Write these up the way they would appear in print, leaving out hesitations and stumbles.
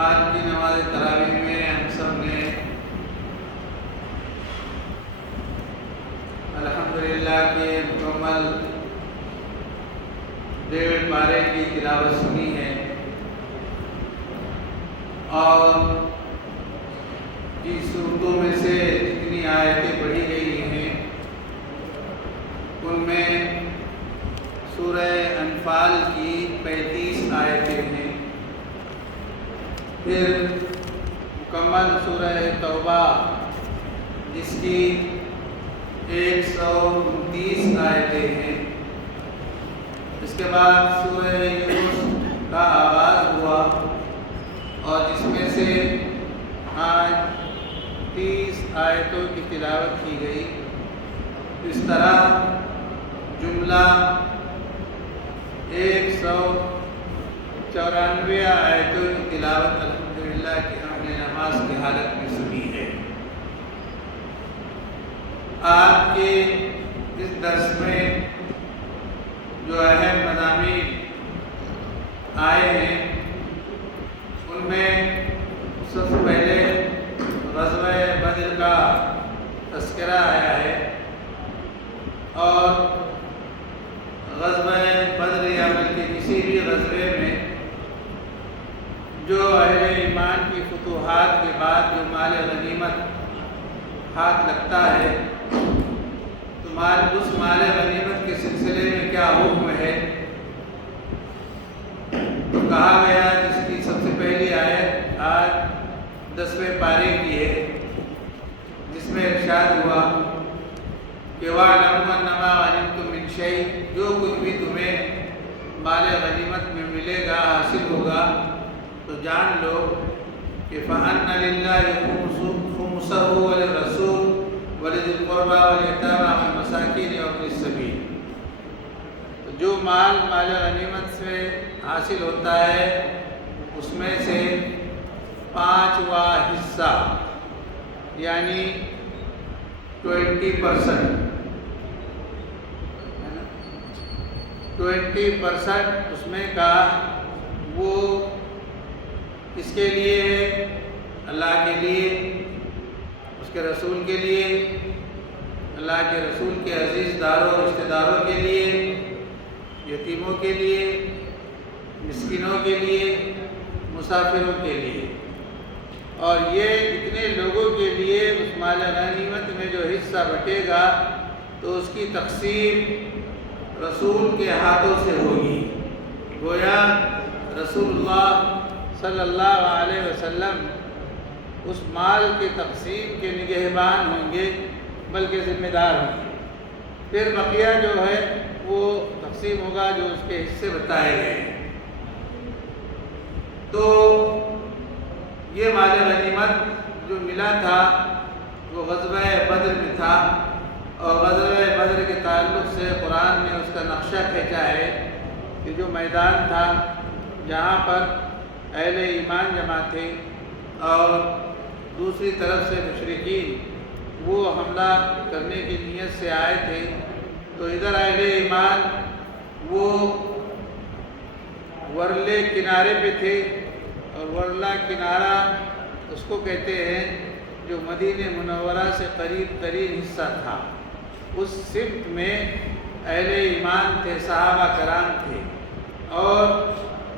آج کی نماز تراویح میں ہم سب نے الحمدللہ کے مکمل 1.5 پارے کی تلاوت سنی ہے، اور جن صورتوں میں سے جتنی آیتیں پڑھی گئی ہیں ان میں سورہ انفال کی 35 آیتیں ہیں، پھر مکمل سورہ توبہ جس کی 129 آیتیں ہیں، اس کے بعد سورہ یونس کا آغاز ہوا اور جس میں سے آج 30 آیتوں کی تلاوت کی گئی۔ اس طرح جملہ 194 آیتوں کی تلاوت الحمدللہ کہ ہم نے نماز کی حالت میں سنی ہے۔ آج کے اس درس میں جو اہم مضامین آئے ہیں ان میں سب سے پہلے غزوہ بدر کا تذکرہ آیا ہے، اور غزوہ بدر یا بلکہ کسی بھی غزوے میں جو اہل ایمان کی فتوحات کے بعد جو مال غنیمت ہاتھ لگتا ہے تو اس مال غنیمت کے سلسلے میں کیا حکم ہے، تو کہا گیا جس کی سب سے پہلی آیت آج 10ویں پارے کی ہے، جس میں ارشاد ہوا کہ وَاعْلَمُوا أَنَّمَا غَنِمْتُم مِّن شَيْءٍ، جو کچھ بھی تمہیں مال غنیمت میں ملے گا، حاصل ہوگا، تو جان لو کہ فَأَنَّ لِلَّهِ خُمُسَهُ وَلِلرَّسُولِ وَلِذِي الْقُرْبَى وَالْيَتَامَى وَالْمَسَاكِينِ وَابْنِ السَّبِيلِ، تو جو مال غنیمت سے حاصل ہوتا ہے اس میں سے 5واں حصہ یعنی 20% اس میں کا وہ کس کے لیے ہے؟ اللہ کے لیے، اس کے رسول کے لیے، اللہ کے رسول کے عزیز داروں رشتہ داروں کے لیے، یتیموں کے لیے، مسکینوں کے لیے، مسافروں کے لیے، اور یہ اتنے لوگوں کے لیے اس مال غنیمت میں جو حصہ بٹے گا تو اس کی تقسیم رسول کے ہاتھوں سے ہوگی۔ گویا رسول اللہ صلی اللہ علیہ وسلم اس مال کی تقسیم کے نگہبان ہوں گے، بلکہ ذمہ دار ہوں گے، پھر بقیہ جو ہے وہ تقسیم ہوگا جو اس کے حصے بتائے گئے ہیں۔ تو یہ مال غنیمت جو ملا تھا وہ غزوہ بدر میں تھا، اور غزوہ بدر کے تعلق سے قرآن نے اس کا نقشہ کھینچا ہے کہ جو میدان تھا جہاں پر اہل ایمان جمع تھے اور دوسری طرف سے مشرکین وہ حملہ کرنے کی نیت سے آئے تھے، تو ادھر اہل ایمان وہ ورلے کنارے پہ تھے، اور ورلا کنارہ اس کو کہتے ہیں جو مدینہ منورہ سے قریب ترین حصہ تھا، اس سمت میں اہل ایمان تھے، صحابہ کرام تھے، اور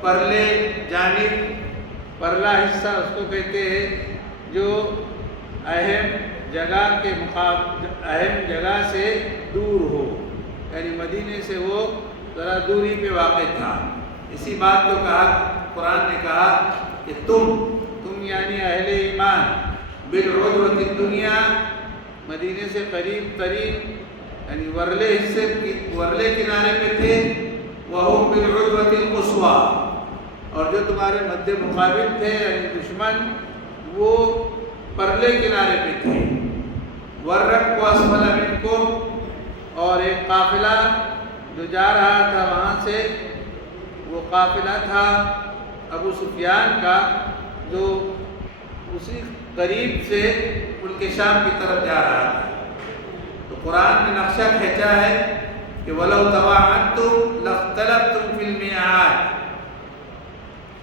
پرلے جانب پرلا حصہ اس کو کہتے ہیں جو اہم جگہ سے دور ہو، یعنی مدینے سے وہ ذرا دوری پہ واقع تھا۔ اسی بات کو کہا قرآن نے کہا کہ تم یعنی اہل ایمان بالعدوۃ الدنیا، مدینے سے قریب ترین یعنی ورلے کنارے پہ تھے، وہم بالعدوۃ القصویٰ، اور جو تمہارے مد مقابل تھے یعنی دشمن وہ پرلے کنارے پہ تھے۔ وَالرَّكْبُ أَسْفَلَ مِنكُمْ، اور ایک قافلہ جو جا رہا تھا وہاں سے، وہ قافلہ تھا ابو سفیان کا جو اسی قریب سے ملک شام کی طرف جا رہا تھا۔ تو قرآن نے نقشہ کھینچا ہے کہ وَلَوْ تَوَاعَدتُّمْ لَاخْتَلَفْتُمْ فِي الْمِيعَادِ،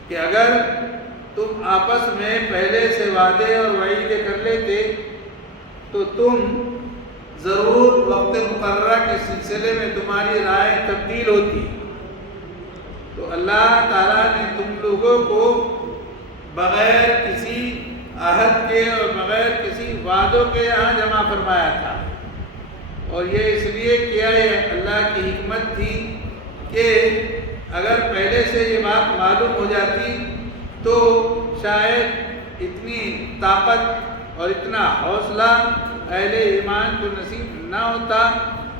کہ اگر تم آپس میں پہلے سے وعدے اور وعیدے کر لیتے تو تم ضرور وقت مقررہ کے سلسلے میں تمہاری رائے تبدیل ہوتی۔ تو اللہ تعالیٰ نے تم لوگوں کو بغیر کسی عہد کے اور بغیر کسی وعدوں کے یہاں جمع فرمایا تھا، اور یہ اس لیے کیا یہ اللہ کی حکمت تھی کہ اگر پہلے سے یہ بات معلوم ہو جاتی تو شاید اتنی طاقت اور اتنا حوصلہ اہل ایمان کو نصیب نہ ہوتا،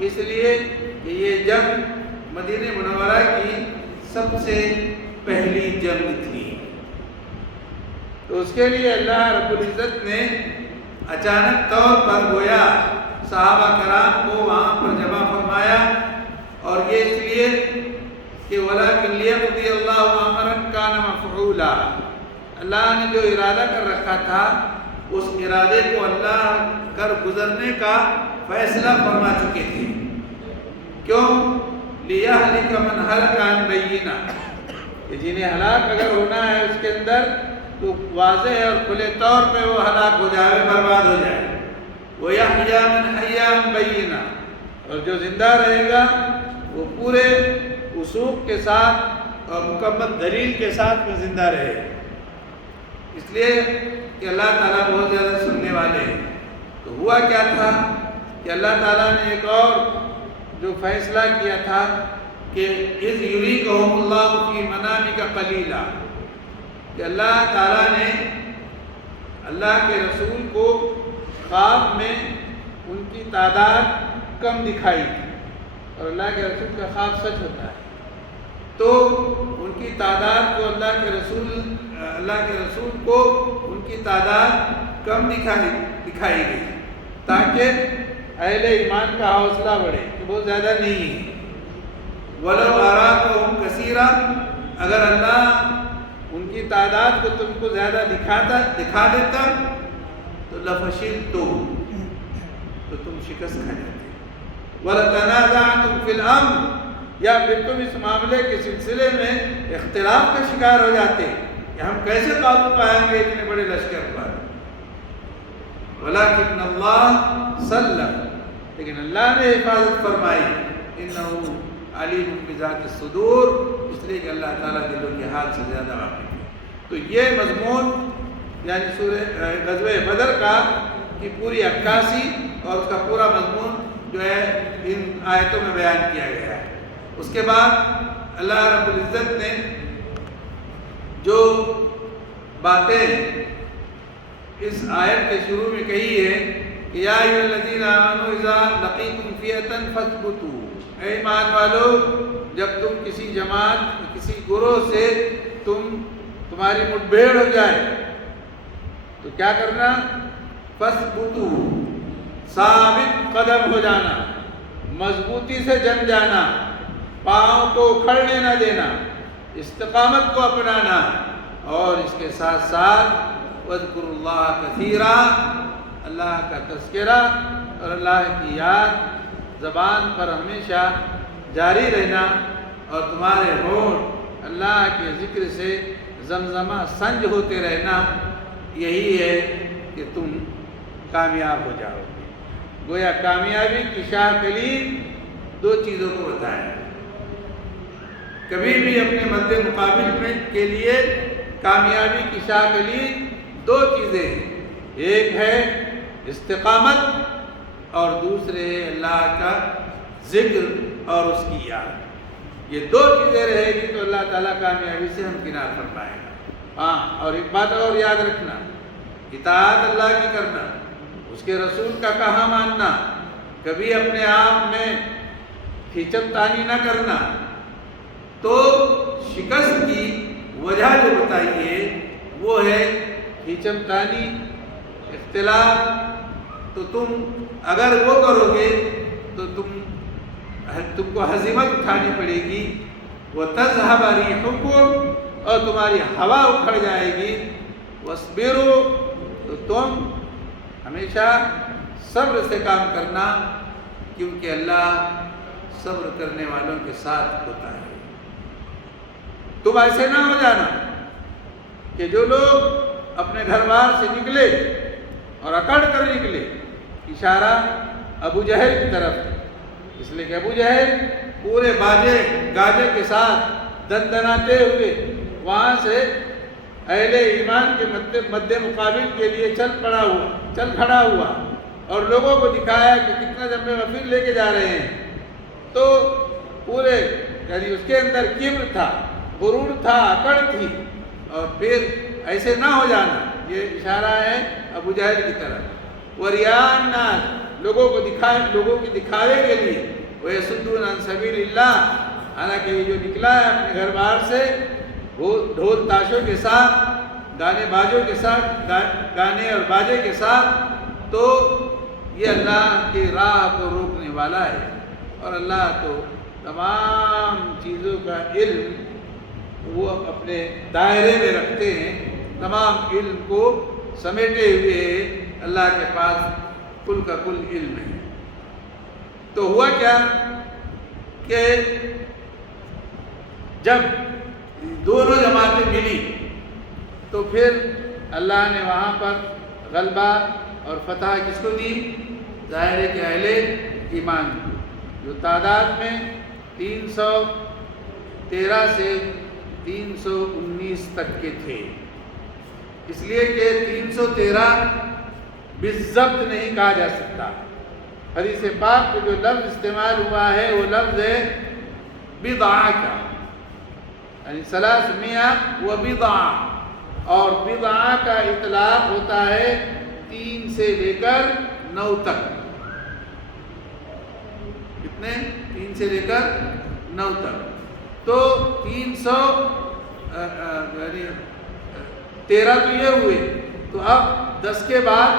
اس لیے کہ یہ جنگ مدینہ منورہ کی سب سے پہلی جنگ تھی۔ تو اس کے لیے اللہ رب العزت نے اچانک طور پر گویا صحابہ کرام کو وہاں پر جمع فرمایا، اور یہ اس لیے کہ وَلَٰكِن لِيَقْضِيَ اللَّهُ أَمْرًا كَانَ مَفْعُولًا، اللہ نے جو ارادہ کر رکھا تھا اس ارادے کو اللہ کر گزرنے کا فیصلہ فرما چکے تھے۔ کیوں؟ لِيَهْلِكَ مَنْ هَلَكَ عَنْ بَيِّنَةٍ، کہ جنہیں ہلاک اگر ہونا ہے اس کے اندر تو واضح اور کھلے طور پہ وہ ہلاک ہو جائے، برباد ہو جائے۔ وَيَحْيَىٰ مَنْ حَيَّىٰ عَنْ بَيِّنَةٍ، اور جو زندہ رہے گا وہ پورے وثوق کے ساتھ اور مکمل دلیل کے ساتھ وہ زندہ رہے، اس لیے کہ اللہ تعالیٰ بہت زیادہ سننے والے ہیں۔ تو ہوا کیا تھا کہ اللہ تعالیٰ نے ایک اور جو فیصلہ کیا تھا کہ اِذْ يُرِيكَهُمُ اللَّهُ فِي مَنَامِكَ قَلِيلًا، کہ اللہ تعالیٰ نے اللہ کے رسول کو خواب میں ان کی تعداد کم دکھائی تھی، اور اللہ کے رسول کا خواب سچ ہوتا ہے، تو ان کی تعداد کو اللہ کے رسول کو ان کی تعداد کم دکھائی گئی تاکہ اہل ایمان کا حوصلہ بڑھے کہ بہت زیادہ نہیں ہے۔ وَلَوْ أَرَاكَهُمْ كَثِيرًا، اگر اللہ ان کی تعداد کو تم کو زیادہ دکھا دیتا تو لَفَشِلْتُمْ، تو تم شکست کھا جاتے۔ وَلَتَنَازَعْتُمْ فِي الْأَمْرِ، یا پھر تم اس معاملے کے سلسلے میں اختلاف کا شکار ہو جاتے کہ ہم کیسے قابو پائیں گے اتنے بڑے لشکر پر۔ وَلَٰكِنَّ اللَّهَ سَلَّمَ، لیکن اللہ نے حفاظت فرمائی، إِنَّهُ عَلِيمٌ بِذَاتِ الصُّدُورِ، اس لیے کہ اللہ تعالیٰ دلوں کے حال سے زیادہ واقف ہے۔ تو یہ مضمون یعنی سورہ غزوہ بدر کا کی پوری عکاسی اور اس کا پورا مضمون جو ہے ان آیتوں میں بیان کیا گیا ہے۔ اس کے بعد اللہ رب العزت نے جو باتیں اس آیت کے شروع میں کہی ہے کہ یا ایھا الذین آمنوا اذا لقیتم فئۃ فاثبتوا، اے ایمان والو جب تم کسی جماعت کسی گروہ سے تمہاری مٹبھیڑ ہو جائے تو کیا کرنا؟ فاثبتوا، ثابت قدم ہو جانا، مضبوطی سے جم جانا، پاؤں کو اکھڑنے نہ دینا، استقامت کو اپنانا، اور اس کے ساتھ ساتھ وَاذْكُرُوا اللَّهَ كَثِيرًا، اللہ کا تذکرہ اور اللہ کی یاد زبان پر ہمیشہ جاری رہنا، اور تمہارے ہونٹ اللہ کے ذکر سے زمزمہ سنج ہوتے رہنا، یہی ہے کہ تم کامیاب ہو جاؤ گے۔ گویا کامیابی کی شاہ کلید دو چیزوں کو بتایا، کبھی بھی اپنے مد مقابل میں کے لیے کامیابی کی شاہ کلید دو چیزیں ہیں، ایک ہے استقامت اور دوسرے ہے اللہ کا ذکر اور اس کی یاد۔ یہ دو چیزیں رہے گی تو اللہ تعالیٰ کامیابی سے ہمکنار فرمائے گا۔ ہاں، اور ایک بات اور یاد رکھنا، اطاعت اللہ کی کرنا، اس کے رسول کا کہا ماننا، کبھی اپنے آپ میں کھینچم تانی نہ کرنا۔ تو شکست کی وجہ جو بتائی ہے وہ ہے کھینچم تانی، اختلاف۔ تو تم اگر وہ کرو گے تو تم کو ہزیمت اٹھانی پڑے گی، وَتَذْهَبَ رِيحُكُمْ، اور تمہاری ہوا اکھڑ جائے گی، وَاصْبِرُوا، تو تم ہمیشہ صبر سے کام کرنا، کیونکہ اللہ صبر کرنے والوں کے ساتھ ہوتا ہے۔ تم ایسے نہ ہو جانا کہ جو لوگ اپنے گھر بار سے نکلے اور اکڑ کر نکلے، اشارہ ابو جہل کی طرف، اس لیے کہ ابو جہل پورے باجے گاجے کے ساتھ دندناتے ہوئے وہاں سے اہل ایمان کے مد مقابل کے لیے چل کھڑا ہوا اور لوگوں کو دکھایا کہ کتنا جنب غفیر لے کے جا رہے ہیں. تو پورے یعنی اس کے اندر کبر تھا، غرور تھا، اکڑ تھی، اور پھر ایسے نہ ہو جانا، یہ اشارہ ہے ابو جہل کی طرف. وَرِيَاءَ النَّاسِ، لوگوں کے دکھاوے کے لیے، وَيَصُدُّونَ عَنْ سَبِيلِ اللَّهِ، حالانکہ یہ جو نکلا ہے اپنے گھر بار سے ڈھول تاشوں کے ساتھ، گانے باجوں کے ساتھ، گانے اور باجے کے ساتھ، تو یہ اللہ کی راہ کو روکنے والا ہے. اور اللہ تو تمام چیزوں کا علم وہ اپنے دائرے میں رکھتے ہیں، تمام علم کو سمیٹے ہوئے اللہ کے پاس کل کا کل علم ہے. تو ہوا کیا کہ جب دونوں جماعتیں ملی تو پھر اللہ نے وہاں پر غلبہ اور فتح کس کو دی؟ ظاہر ہے کہ اہل ایمان، جو تعداد میں 313 سے 319 تک کے تھے. اس لیے کہ 313 بالضبط نہیں کہا جا سکتا. حدیث پاک میں جو لفظ استعمال ہوا ہے وہ لفظ ہے بضعہ کا، یعنی 300 و بضعہ، اور بضعہ کا اطلاق ہوتا ہے 3 سے لے کر 9 تک. کتنے؟ 3 سے لے کر 9 تک. تو 13 تو یہ ہوئے. تو اب 10 کے بعد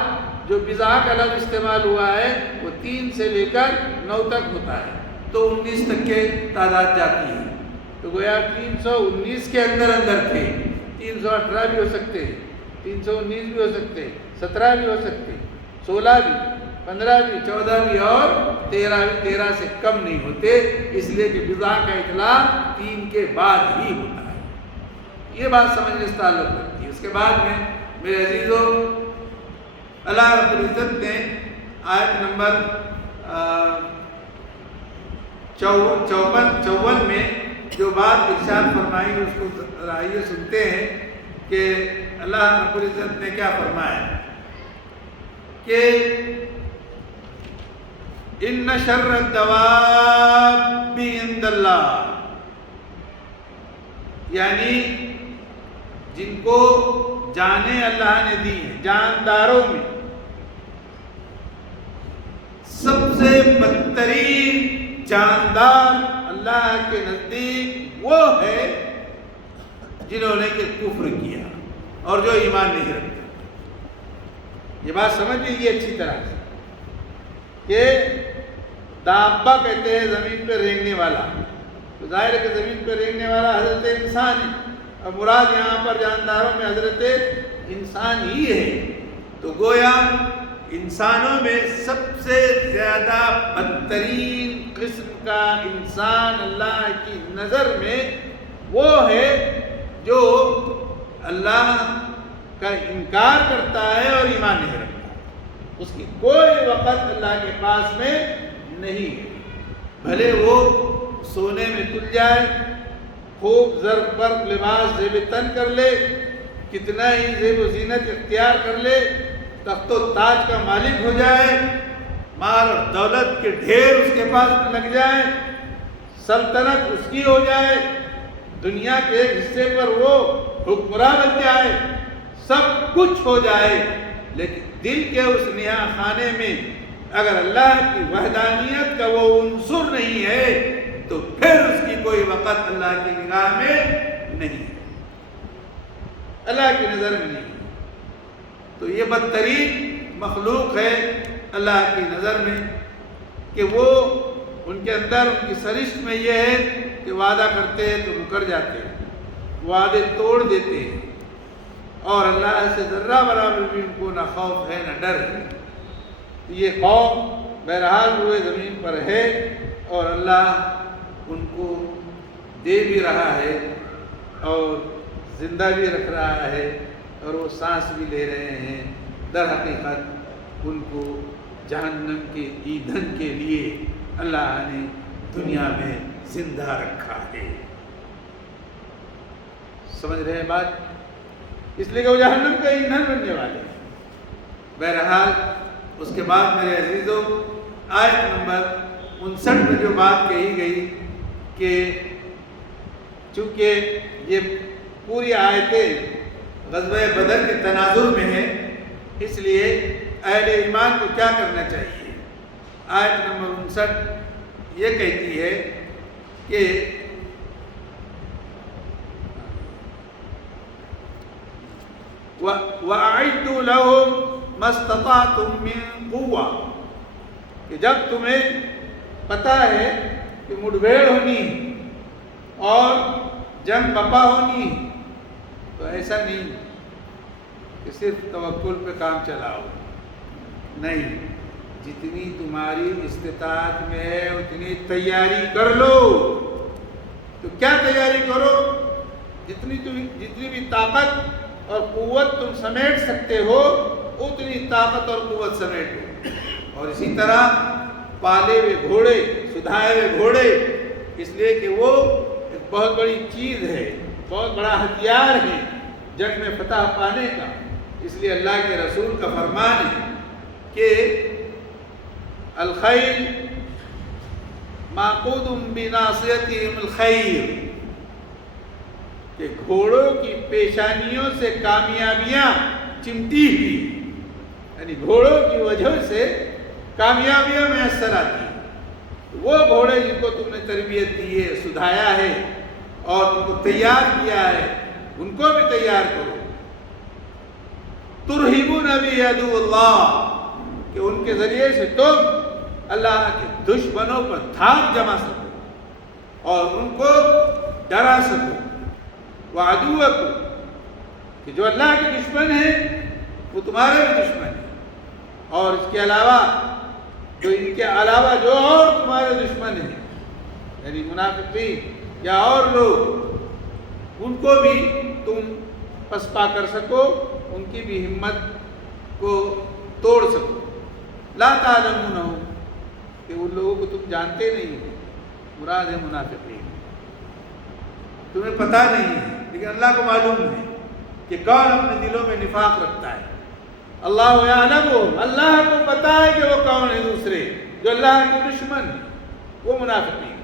جو بضعہ کا لفظ استعمال ہوا ہے وہ 3 سے لے کر 9 تک ہوتا ہے، تو 19 تک کے تعداد جاتی ہے. تو گویا 319 کے اندر تھے. 318 بھی ہو سکتے، 319 بھی ہو سکتے، 17 بھی ہو سکتے، 16 بھی، 15 بھی، 14 بھی، اور 13 بھی. 13 سے کم نہیں ہوتے، اس لیے کہ بضعہ کا اطلاق 3 کے بعد ہی ہوتا ہے. یہ بات سمجھنے سے تعلق رکھتی ہے. اس کے بعد میں میرے عزیزو، اللہ رب العزت نے آیت نمبر 54 میں جو بات ارشاد فرمائی اس کو آئیے سنتے ہیں کہ اللہ رب العزت نے کیا فرمایا کہ ان شر الدواب عند اللہ، یعنی جن کو جانیں اللہ نے دی ہیں، جانداروں میں سب سے بدترین جاندار اللہ کے نزدیک وہ ہے جنہوں نے کہ کفر کیا اور جو ایمان نہیں رکھتے. یہ بات سمجھ لیجیے اچھی طرح سے کہ دابہ کہتے ہیں زمین پہ رینگنے والا. تو ظاہر ہے کہ زمین پہ رینگنے والا حضرت انسان ہے، اور مراد یہاں پر جانداروں میں حضرت انسان ہی ہے. تو گویا انسانوں میں سب سے زیادہ بدترین قسم کا انسان اللہ کی نظر میں وہ ہے جو اللہ کا انکار کرتا ہے اور ایمان نہیں رکھتا. اس کی کوئی وقت اللہ کے پاس میں نہیں ہے، بھلے وہ سونے میں تل جائے، خوب زر پر لباس زیب تن کر لے، کتنا ہی زیب و زینت اختیار کر لے، تخت و تاج کا مالک ہو جائے، مال اور دولت کے ڈھیر اس کے پاس لگ جائے، سلطنت اس کی ہو جائے، دنیا کے ایک حصے پر وہ حکمراں بن جائے، سب کچھ ہو جائے، لیکن دل کے اس نہا خانے میں اگر اللہ کی وحدانیت کا وہ عنصر نہیں ہے تو پھر اس کی کوئی وقت اللہ کی نگاہ میں نہیں ہے، اللہ کی نظر میں نہیں ہے. تو یہ بدترین مخلوق ہے اللہ کی نظر میں کہ وہ ان کے اندر ان کی سرشت میں یہ ہے کہ وعدہ کرتے ہیں تو مکر جاتے ہیں، وعدے توڑ دیتے ہیں، اور اللہ سے ذرہ برابر بھی ان کو نہ خوف ہے نہ ڈر ہے. یہ قوم بہرحال روئے زمین پر ہے اور اللہ ان کو دے بھی رہا ہے اور زندہ بھی رکھ رہا ہے اور وہ سانس بھی لے رہے ہیں، در حقیقت ان کو جہنم کے ایندھن کے لیے اللہ نے دنیا میں زندہ رکھا ہے۔ سمجھ رہے ہیں بات؟ اس لیے کہ وہ جہنم کا ایندھن بننے والے ہیں۔ بہرحال اس کے بعد میرے عزیزوں، آیت نمبر 59 میں جو بات کہی گئی کہ چونکہ یہ پوری آیتیں غزوہ بدر کے تناظر میں ہیں، اس لیے اہل ایمان کو کیا کرنا چاہیے؟ آیت نمبر 59 یہ کہتی ہے کہ وَأَعِدُّوا لَهُمْ مَا اسْتَطَعْتُم مِّن قُوَّةٍ، کہ جب تمہیں پتہ ہے کہ مڈبھیڑ ہونی اور جنگ بپا ہونی، تو ایسا نہیں کہ صرف توکل پہ کام چلاؤ، نہیں، جتنی تمہاری استطاعت میں ہے اتنی تیاری کر لو۔ تو کیا تیاری کرو؟ جتنی بھی طاقت اور قوت تم سمیٹ سکتے ہو اتنی طاقت اور قوت سمیٹو۔ اور اسی طرح پالے ہوئے گھوڑے، سدھائے ہوئے گھوڑے، اس لیے کہ وہ ایک بہت بڑی چیز ہے، بہت بڑا ہتھیار ہے جنگ میں فتح پانے کا۔ اس لیے اللہ کے رسول کا فرمان ہے کہ الخیل معقود بناصیتہم الخیر، کہ گھوڑوں کی پیشانیوں سے کامیابیاں چمٹی ہوئی، یعنی گھوڑوں کی وجہ سے کامیابیاں میسر آتی ہیں۔ وہ گھوڑے جن کو تم نے تربیت دی ہے، سدھایا ہے اور ان کو تیار کیا ہے، ان کو بھی تیار کرو۔ ترہبون بہ عدو اللہ، کہ ان کے ذریعے سے تم اللہ کے دشمنوں پر دھاک جما سکو اور ان کو ڈرا سکو۔ وعدوکم، کہ جو اللہ کے دشمن ہیں وہ تمہارے بھی دشمن ہیں، اور اس کے علاوہ جو ان کے علاوہ جو اور تمہارے دشمن ہیں، یعنی منافقین یا اور لوگ، ان کو بھی تم پسپا کر سکو، ان کی بھی ہمت کو توڑ سکو۔ لا تعلمونہم، کہ ان لوگوں کو تم جانتے نہیں ہو، مراد ہے منافقین، تمہیں پتہ نہیں ہے، لیکن اللہ کو معلوم ہے کہ کون اپنے دلوں میں نفاق رکھتا ہے۔ اللہ یعلمہم، اللہ کو پتہ ہے کہ وہ کون ہے دوسرے جو اللہ کے دشمن ہیں، وہ منافقین۔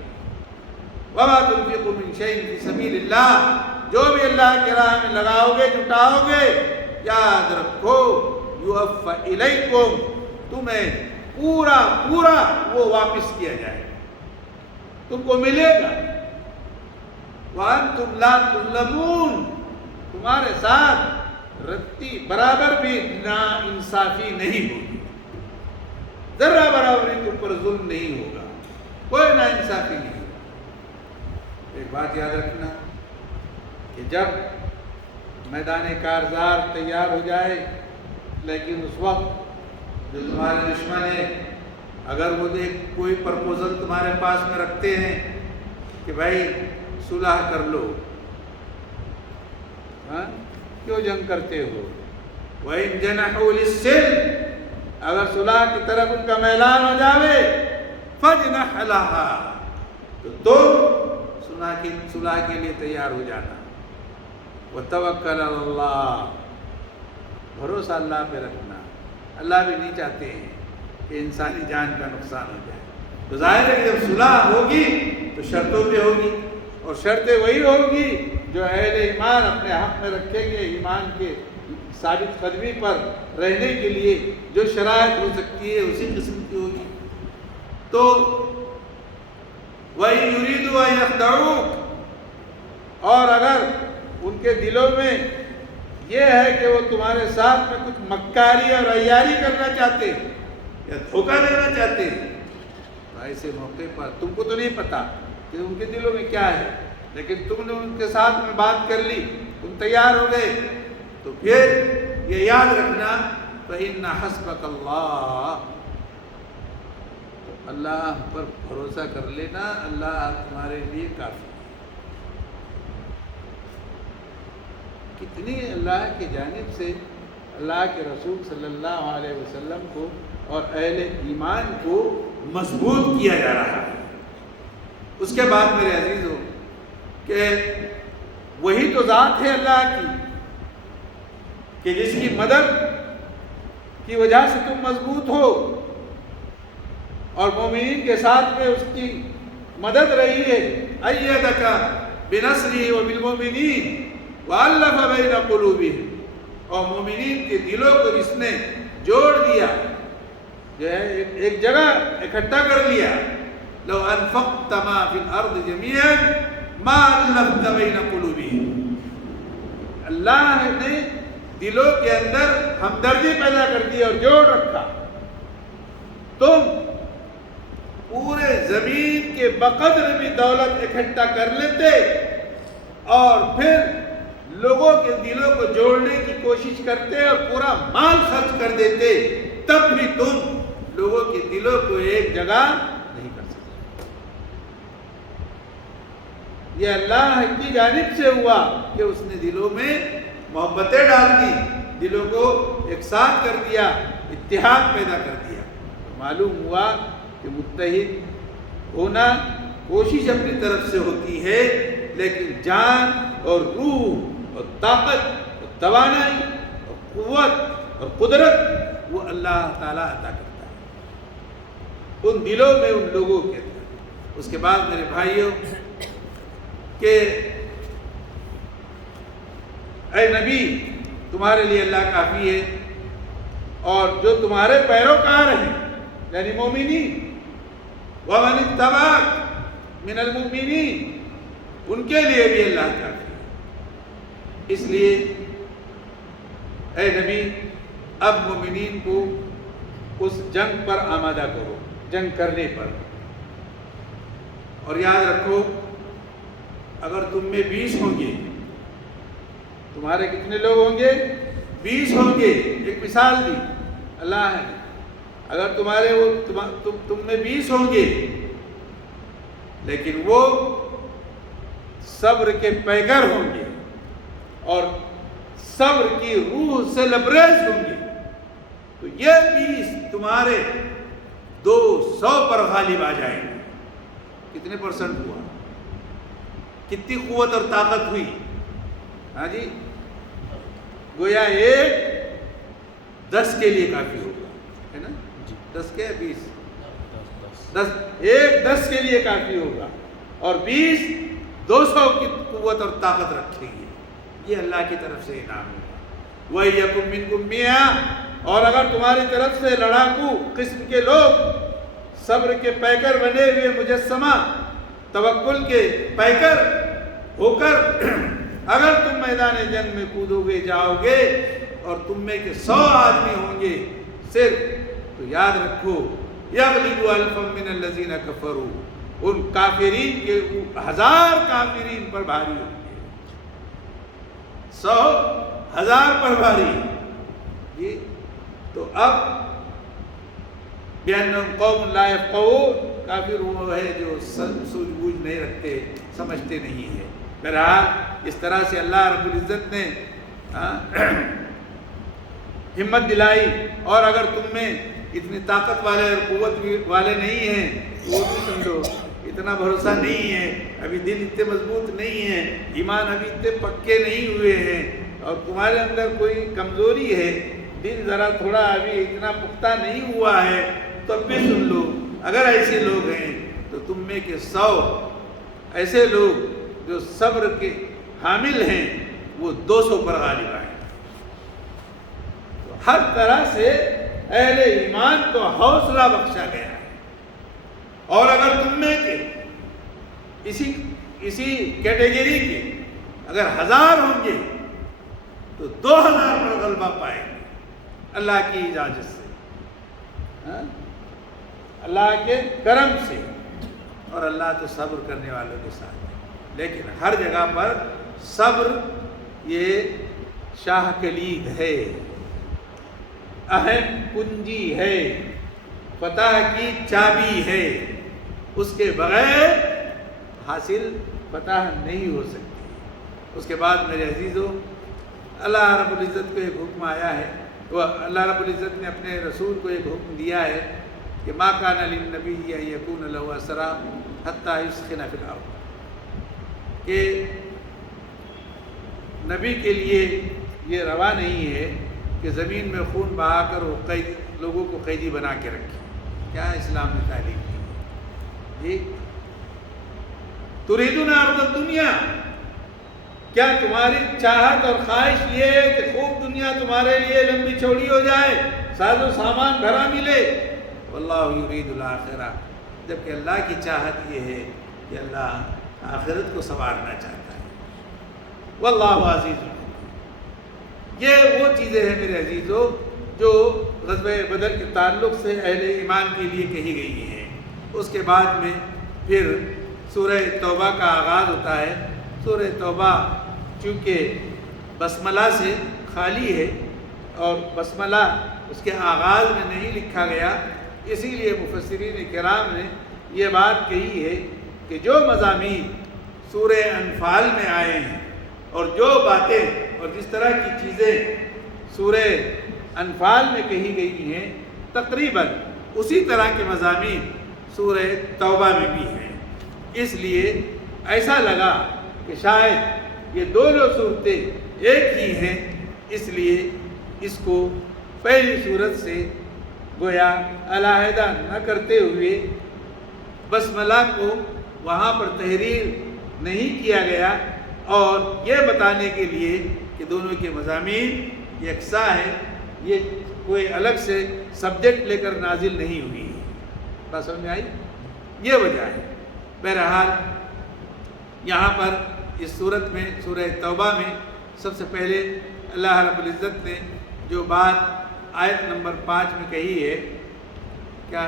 وما تنفقوا من شیء فی سبیل اللہ، جو بھی اللہ کی راہ میں لگاؤ گے، جٹاؤ گے، یاد رکھو یوفی الیکم، تمہیں پورا وہ واپس کیا جائے گا، تم کو ملے گا۔ وانتم لا تظلمون، تمہارے ساتھ رتی برابر بھی نا انصافی نہیں ہوگی، ذرہ برابر تم پر ظلم نہیں ہوگا، کوئی نا انصافی نہیں ہوگا۔ ایک بات یاد رکھنا کہ جب میدان کارزار تیار ہو جائے، لیکن اس وقت جو تمہارے دشمن ہیں اگر وہ کوئی پرپوزل تمہارے پاس میں رکھتے ہیں کہ بھائی صلح کر لو، کیوں جنگ کرتے ہو؟ وَإِن جَنَحُوا لِلسِّلْمِ، اگر صلح کی طرف ان کا میلان ہو جاوے، فَاجْنَحْ لَهَا، تو تم صلح کے لیے تیار ہو جانا۔ وَتَوَكَّلْ عَلَى اللَّهِ، بھروسہ اللہ پہ رکھنا۔ اللہ بھی نہیں چاہتے ہیں کہ انسانی جان کا نقصان ہو جائے۔ تو ظاہر ہے کہ جب صلح ہوگی تو شرطوں پہ ہوگی، اور شرطیں وہی ہوگی جو اہل ایمان اپنے حق میں رکھیں گے، ایمان کے ثابت قدمی پر رہنے کے لیے جو شرائط ہو سکتی ہے اسی قسم کی ہوگی۔ تو وَإِن يُرِيدُوا أَن يَخْدَعُوكَ، اور اگر ان کے دلوں میں یہ ہے کہ وہ تمہارے ساتھ میں کچھ مکاری اور عیاری کرنا چاہتے ہیں یا دھوکہ دینا چاہتے ہیں، تو ایسے موقع پر تم کو تو نہیں پتا کہ ان کے دلوں میں کیا ہے، لیکن تم نے ان کے ساتھ میں بات کر لی، تم تیار ہو گئے، تو پھر یہ یاد رکھنا فَإِنَّ حَسْبَكَ اللَّهُ، اللہ پر بھروسہ کر لینا، اللہ تمہارے لیے کافی ہے۔ کتنی اللہ کی جانب سے اللہ کے رسول صلی اللہ علیہ وسلم کو اور اہل ایمان کو مضبوط کیا جا رہا ہے۔ اس کے بعد میرے عزیزو کہ وہی تو ذات ہے اللہ کی کہ جس کی مدد کی وجہ سے تم مضبوط ہو، اور مومنین کے ساتھ میں اس کی مدد رہی ہے۔ ایدک بنصرہ وبالمؤمنین وَأَلَّفَ بَيْنَ قُلُوبِهِمْ، اور مومنین کے دلوں کو جس نے جوڑ دیا، جو ہے ایک جگہ اکٹھا کر لیا۔ لو انفقت ما فی الارض جميعا ما الفت بین قلوبہم، اللہ نے دلوں کے اندر ہمدردی پیدا کر دی اور جوڑ رکھا۔ تم پورے زمین کے بقدر بھی دولت اکٹھا کر لیتے اور پھر لوگوں کے دلوں کو جوڑنے کی کوشش کرتے اور پورا مال خرچ کر دیتے، تب بھی تم لوگوں کے دلوں کو ایک جگہ نہیں کر سکتے۔ یہ اللہ کی جانب سے ہوا کہ اس نے دلوں میں محبتیں ڈال دی، دلوں کو ایک ساتھ کر دیا، اتحاد پیدا کر دیا۔ معلوم ہوا کہ متحد ہونا کوشش اپنی طرف سے ہوتی ہے، لیکن جان اور روح اور طاقت اور توانائی اور قوت اور قدرت وہ اللہ تعالیٰ عطا کرتا ہے ان دلوں میں، ان لوگوں کے اندر۔ اس کے بعد میرے بھائیوں کہ اے نبی تمہارے لیے اللہ کافی ہے، اور جو تمہارے پیروکار ہیں یعنی مومنین، وَمَنِ اتَّبَعَكَ مِنَ الْمُؤْمِنِينَ، ان کے لیے بھی اللہ کافی ہے۔ اس لیے اے نبی اب مومنین کو اس جنگ پر آمادہ کرو، جنگ کرنے پر، اور یاد رکھو اگر تم میں 20 ہوں گے، تمہارے کتنے لوگ ہوں گے؟ 20 ہوں گے۔ ایک مثال دی اللہ ہے، اگر تم میں 20 ہوں گے لیکن وہ صبر کے پیکر ہوں گے اور صبر کی روح سے لبریز ہوں گے، تو یہ 20 تمہارے 200 پر غالب آ جائیں گے۔ کتنے پرسنٹ ہوا؟ کتنی قوت اور طاقت ہوئی؟ ہاں جی، گویا ایک 10 کے لیے کافی ہوگا، ہے نا؟ 10 کے 20، 10 ایک 10 کے لیے کافی ہوگا، اور 20 200 کی قوت اور طاقت رکھیں گے۔ یہ اللہ کی طرف سے انعام ہوگا۔ وَإِيَّكُمْ مِنْكُمْ مِئَةٌ، اور اگر تمہاری طرف سے لڑاکو قسم کے لوگ، صبر کے پیکر بنے ہوئے مجسمہ، توکل کے پیکر ہو کر اگر تم میدان جنگ میں کودو گے، جاؤ گے، اور تم میں کے 100 آدمی ہوں گے صرف، تو یاد رکھو یغلبوا الفا من الذین کفروا، ان کافرین کے 1000 کافرین پر بھاری ہوں گے، 100 1000 پر بھاری۔ یہ تو اب بِأَنَّهُمْ قَوْمٌ لَا يَفْقَهُونَ، کافر وہ ہے جو سوجھ بوجھ نہیں رکھتے، سمجھتے نہیں ہیں۔ بہرحال اس طرح سے اللہ رب العزت نے ہمت دلائی، اور اگر تم میں اتنی طاقت والے اور قوت والے نہیں ہیں، وہ بھی سمجھو اتنا بھروسہ نہیں ہے، ابھی دل اتنے مضبوط نہیں ہیں، ایمان ابھی اتنے پکے نہیں ہوئے ہیں، اور تمہارے اندر کوئی کمزوری ہے، دل ذرا تھوڑا ابھی اتنا پختہ نہیں ہوا ہے، تو اب بھی سن لو، اگر ایسے لوگ ہیں تو تم میں کے 100 ایسے لوگ جو صبر کے حامل ہیں وہ 200 پر غالب آئیں۔ تو ہر طرح سے اہل ایمان کو حوصلہ بخشا گیا ہے، اور اگر تم میں کے اسی کیٹیگری کے اگر 1000 ہوں گے تو 2000 پر غلبہ پائیں گے اللہ کی اجازت سے، اللہ کے کرم سے، اور اللہ تو صبر کرنے والوں کے ساتھ ہے۔ لیکن ہر جگہ پر صبر یہ شاہ کلید ہے، اہم کنجی ہے، فتح کی چابی ہے، اس کے بغیر حاصل فتح نہیں ہو سکتی۔ اس کے بعد میرے عزیزو اللہ رب العزت کو ایک حکم آیا ہے، وہ اللہ رب العزت نے اپنے رسول کو ایک حکم دیا ہے کہ ما کان للنبی ان یکون لہ اسریٰ حتی یثخن فی الارض، کہ نبی کے لیے یہ روا نہیں ہے کہ زمین میں خون بہا کر وہ لوگوں کو قیدی بنا کے رکھے۔ کیا اسلام نے تعلیم دی؟ جی تريدون عرض الدنیا، کیا تمہاری چاہت اور خواہش یہ ہے کہ خوب دنیا تمہارے لیے لمبی چوڑی ہو جائے، ساز و سامان بھرا ملے؟ واللہ یرید الآخرہ، جبکہ اللہ کی چاہت یہ ہے کہ اللہ آخرت کو سنوارنا چاہتا ہے۔ واللہ عزیز الحکیم، یہ وہ چیزیں ہیں میرے عزیزو جو غزوہ بدر کے تعلق سے اہل ایمان کے لیے کہی گئی ہیں۔ اس کے بعد میں پھر سورہ توبہ کا آغاز ہوتا ہے۔ سورہ توبہ چونکہ بسملہ سے خالی ہے اور بسملہ اس کے آغاز میں نہیں لکھا گیا، اسی لیے مفسرین کرام نے یہ بات کہی ہے کہ جو مضامین سورہ انفال میں آئے ہیں اور جو باتیں اور جس طرح کی چیزیں سورہ انفال میں کہی گئی ہیں، تقریباً اسی طرح کے مضامین سورہ توبہ میں بھی ہیں۔ اس لیے ایسا لگا کہ شاید یہ دونوں صورتیں ایک ہی ہیں، اس لیے اس کو پہلی صورت سے گویا علیحدہ نہ کرتے ہوئے بسملہ کو وہاں پر تحریر نہیں کیا گیا، اور یہ بتانے کے لیے کہ دونوں کے مضامین یکساں ہے، یہ کوئی الگ سے سبجیکٹ لے کر نازل نہیں ہوئی ہے۔ بات سمجھ میں آئی؟ یہ وجہ ہے۔ بہرحال یہاں پر اس صورت میں سورہ توبہ میں سب سے پہلے اللہ رب العزت نے جو بات آیت نمبر 5 میں کہی ہے، کیا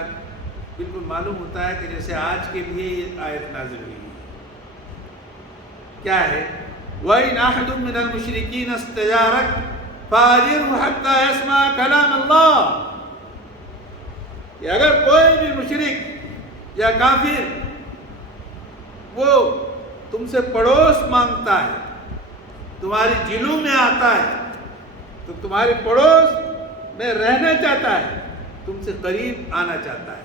بالکل معلوم ہوتا ہے کہ جیسے آج کے لیے یہ آیت نازل ہوئی ہے۔ کیا ہے؟ وَإِنْ أَحَدٌ مِّنَ الْمُشْرِكِينَ اسْتَجَارَكَ فَأَجِرْهُ حَتَّى يَسْمَعَ كَلَامَ اللَّهِ، کہ اگر کوئی بھی مشرک یا کافر وہ تم سے پڑوس مانگتا ہے، تمہاری جلوں میں آتا ہے، تو تمہارے پڑوس میں رہنا چاہتا ہے، تم سے قریب آنا چاہتا ہے،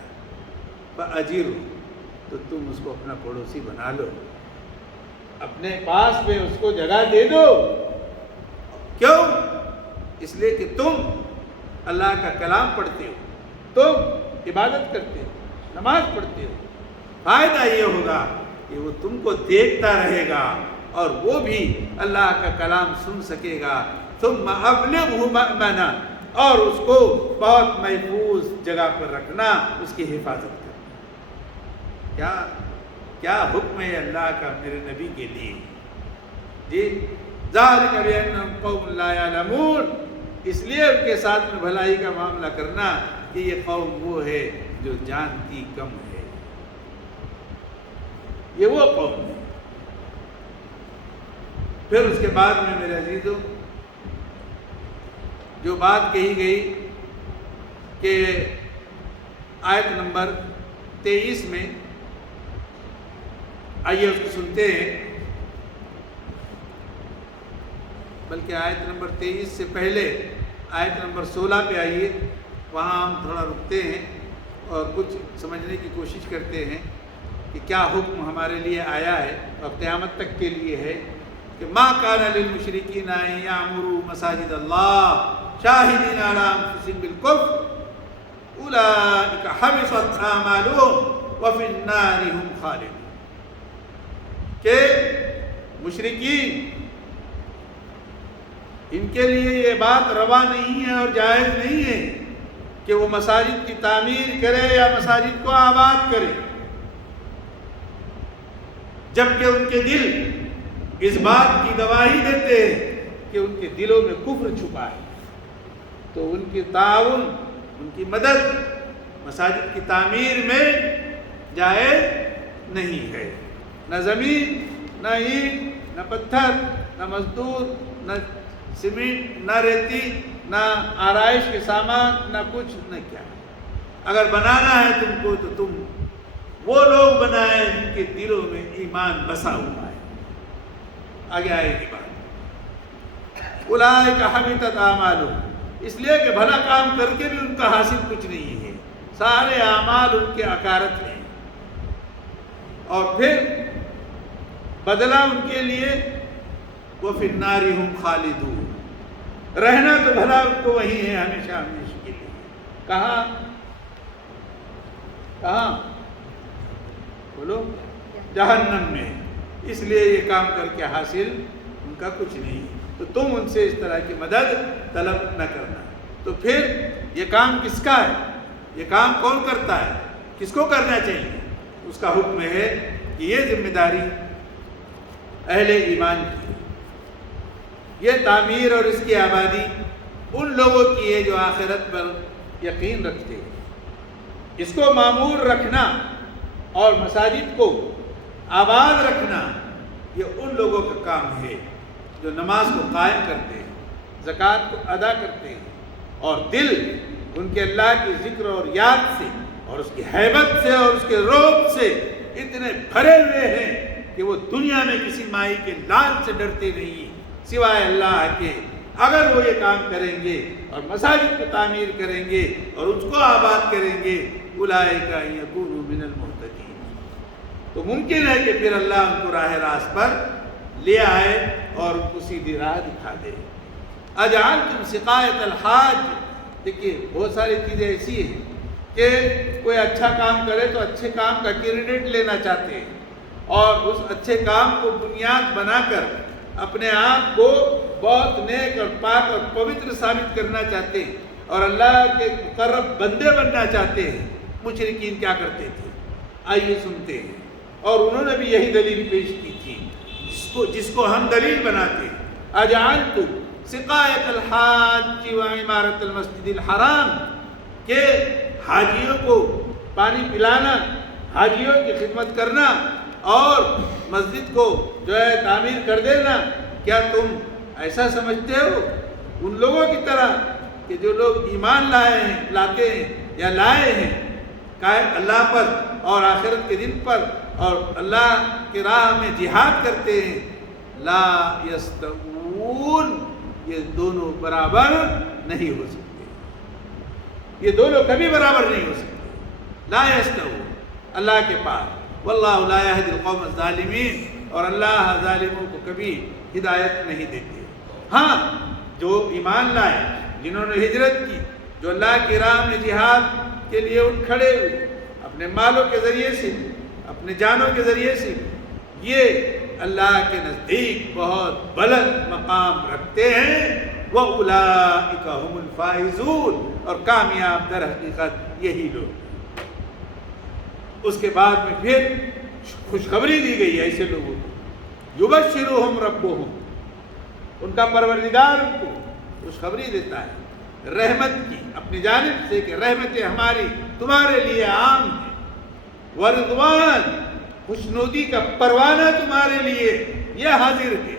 فَأَجِرْهُ، تو تم اس کو اپنا پڑوسی بنا لو، اپنے پاس میں اس کو جگہ دے دو۔ کیوں؟ اس لیے کہ تم اللہ کا کلام پڑھتے ہو، تم عبادت کرتے ہو، نماز پڑھتے ہو، فائدہ یہ ہوگا کہ وہ تم کو دیکھتا رہے گا اور وہ بھی اللہ کا کلام سن سکے گا۔ ثم ابلغہ مأمنا، اور اس کو بہت محفوظ جگہ پر رکھنا، اس کی حفاظت کرنا۔ کیا حکم ہے اللہ کا میرے نبی کے لیے؟ جی ذالک بأنہم قوم لا یعلمون، اس لیے ان کے ساتھ میں بھلائی کا معاملہ کرنا کہ یہ قوم وہ ہے جو جانتی کم ہے، یہ وہ قوم ہے۔ پھر اس کے بعد میں میرے عزیزوں جو بات کہی گئی کہ آیت نمبر 23 میں، آئیے اس کو سنتے ہیں، بلکہ آیت نمبر 23 سے پہلے آیت نمبر 16 پہ آئیے، وہاں ہم تھوڑا رکتے ہیں اور کچھ سمجھنے کی کوشش کرتے ہیں کہ کیا حکم ہمارے لیے آیا ہے اور قیامت تک کے لیے ہے کہ ما کان للمشرکین ان یعمروا مساجد اللہ شاہدین علی انفسہم بالکفر اولئک حبطت اعمالہم وفی النار ہم خالدون، کہ مشرکین ان کے لیے یہ بات روا نہیں ہے اور جائز نہیں ہے کہ وہ مساجد کی تعمیر کرے یا مساجد کو آباد کرے، جبکہ ان کے دل اس بات کی گواہی دیتے ہیں کہ ان کے دلوں میں کفر چھپا ہے، تو ان کی تعاون، ان کی مدد مساجد کی تعمیر میں جائز نہیں ہے۔ نہ زمین، نہ اینٹ، نہ پتھر، نہ مزدور، نہ سیمنٹ، نہ ریتی، نہ آرائش کے سامان، نہ کچھ، نہ کیا۔ اگر بنانا ہے تم کو تو تم وہ لوگ بنائیں جن کے دلوں میں ایمان بسا ہوا ہے۔ آگے آئے گی بات اولئک حبطت اعمالهم، اس لیے کہ بھلا کام کر کے بھی ان کا حاصل کچھ نہیں ہے، سارے اعمال ان کے اکارت ہیں، اور پھر بدلہ ان کے لیے وفی النار هم خالدون، رہنا تو بھلا ان کو وہی ہے ہمیشہ ہمیشہ کے لیے۔ کہاں بولو؟ جہنم میں۔ اس لیے یہ کام کر کے حاصل ان کا کچھ نہیں، تو تم ان سے اس طرح کی مدد طلب نہ کرنا۔ تو پھر یہ کام کس کا ہے؟ یہ کام کون کرتا ہے؟ کس کو کرنا چاہیے؟ اس کا حکم ہے کہ یہ ذمہ داری اہل ایمان کی ہے، یہ تعمیر اور اس کی آبادی ان لوگوں کی ہے جو آخرت پر یقین رکھتے ہیں۔ اس کو معمور رکھنا اور مساجد کو آباد رکھنا یہ ان لوگوں کا کام ہے جو نماز کو قائم کرتے ہیں، زکوٰۃ کو ادا کرتے ہیں، اور دل ان کے اللہ کی ذکر اور یاد سے اور اس کی ہیبت سے اور اس کے رعب سے اتنے بھرے ہوئے ہیں کہ وہ دنیا میں کسی مائی کے لال سے ڈرتے نہیں سوائے اللہ کے۔ اگر وہ یہ کام کریں گے اور مساجد کو تعمیر کریں گے اور اس کو آباد کریں گے، اولئک ان یکونوا من المہتدین، تو ممکن ہے کہ پھر اللہ ان کو راہ راست پر لے آئے اور ان کو سیدھی راہ دکھا دے۔ اجعلتم سقایۃ الحاج، دیکھیے بہت ساری چیزیں ایسی ہیں کہ کوئی اچھا کام کرے تو اچھے کام کا کریڈٹ لینا چاہتے ہیں، اور اس اچھے کام کو بنیاد بنا کر اپنے آپ کو بہت نیک اور پاک اور پوتر ثابت کرنا چاہتے ہیں، اور اللہ کے مقرب بندے بننا چاہتے ہیں۔ مشرکین کیا کرتے تھے؟ آئیے سنتے ہیں، اور انہوں نے بھی یہی دلیل پیش کی تھی جس کو ہم دلیل بناتے ہیں۔ اجعلتم سقایۃ الحاج وعمارۃ المسجد الحرام، کہ حاجیوں کو پانی پلانا، حاجیوں کی خدمت کرنا اور مسجد کو جو ہے تعمیر کر دینا، کیا تم ایسا سمجھتے ہو ان لوگوں کی طرح کہ جو لوگ ایمان لاتے ہیں یا لائے ہیں اللہ پر اور آخرت کے دن پر اور اللہ کی راہ میں جہاد کرتے ہیں؟ لا یستوون، یہ دونوں برابر نہیں ہو سکتے، یہ دونوں کبھی برابر نہیں ہو سکتے۔ لا یستوون اللہ کے پاس، واللہ لا یہدی القوم الظالمین، اور اللہ ظالموں کو کبھی ہدایت نہیں دیتے۔ ہاں، جو ایمان لائے، جنہوں نے ہجرت کی، جو اللہ کی راہ میں جہاد کے لیے اٹھ کھڑے ہوئے، اپنے مالوں کے ذریعے سے، اپنے جانوں کے ذریعے سے، یہ اللہ کے نزدیک بہت بلند مقام رکھتے ہیں۔ وَأُولَئِكَ هُمُ الْفَائِزُونَ، اور کامیاب در حقیقت یہی لوگ۔ اس کے بعد میں پھر خوشخبری دی گئی ہے ایسے لوگوں کو، یبشرہم ربہم، ان کا پروردگار ان کو خوشخبری دیتا ہے رحمت کی اپنی جانب سے، کہ رحمتیں ہماری تمہارے لیے عام ہیں، ورضوان، خوشنودی کا پروانہ تمہارے لیے یہ حاضر ہے،